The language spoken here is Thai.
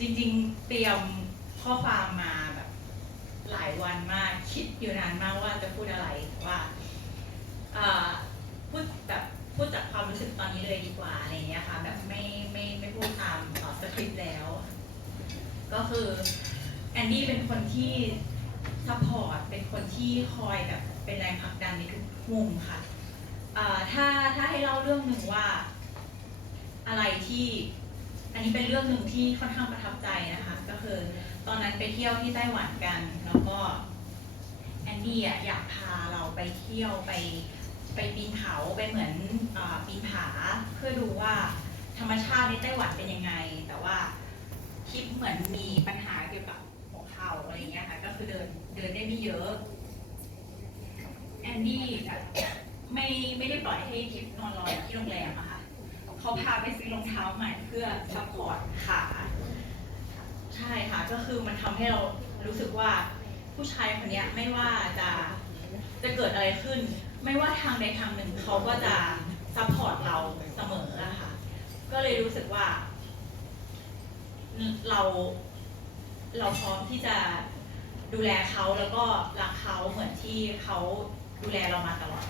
จริงๆ เตรียมข้อความมาแบบหลายวันมาก คิดอยู่นานมากว่าจะพูดอะไรแต่ว่าพูดแบบพูดจากความรู้สึกตอนนี้เลยดีกว่าอะไรเงี้ยค่ะ แบบไม่ไม่ไม่พูดตามต่อสคริปต์แล้ว ก็คือแอนดี้เป็นคนที่ซัพพอร์ตเป็นคนที่คอยแบบเป็นแรงผลักดันในทุกมุมค่ะถ้าถ้าให้เล่าเรื่องหนึ่งว่า อะไรที่ อันนี้เป็นเรื่องหนึ่งที่ค่อนข้างประทับใจนะคะ ก็คือตอนนั้นไปเที่ยวที่ไต้หวันกัน แล้วก็แอนดี้อะอยากพาเราไปเที่ยวไปไปปีนเขาไปเหมือนอปีนผาเพื่อดูว่าธรรมชาติในไต้หวันเป็นยังไง แต่ว่าคลิปเหมือนมีปัญหาเกี่ยวกับหัวเข่าอะไรเงี้ยค่ะ ก็คือเดินเดินได้ไม่เยอะแอนดี้แบบไม่ไม่ได้ปล่อยให้คลิปนอนรอยที่โรงแรมอะค่ะ เขาพาไปซื้อรองเท้าใหม่เพื่อซัพพอร์ตขาใช่ค่ะก็คือมันทำให้เรารู้สึกว่าผู้ชายคนนี้ไม่ว่าจะจะเกิดอะไรขึ้น ไม่ว่าทางใดทางหนึ่งเขาก็จะซัพพอร์ตเราเสมออะค่ะ ก็เลยรู้สึกว่า เรา เราพร้อมที่จะดูแลเขาแล้วก็รักเขาเหมือนที่เขาดูแลเรามาตลอด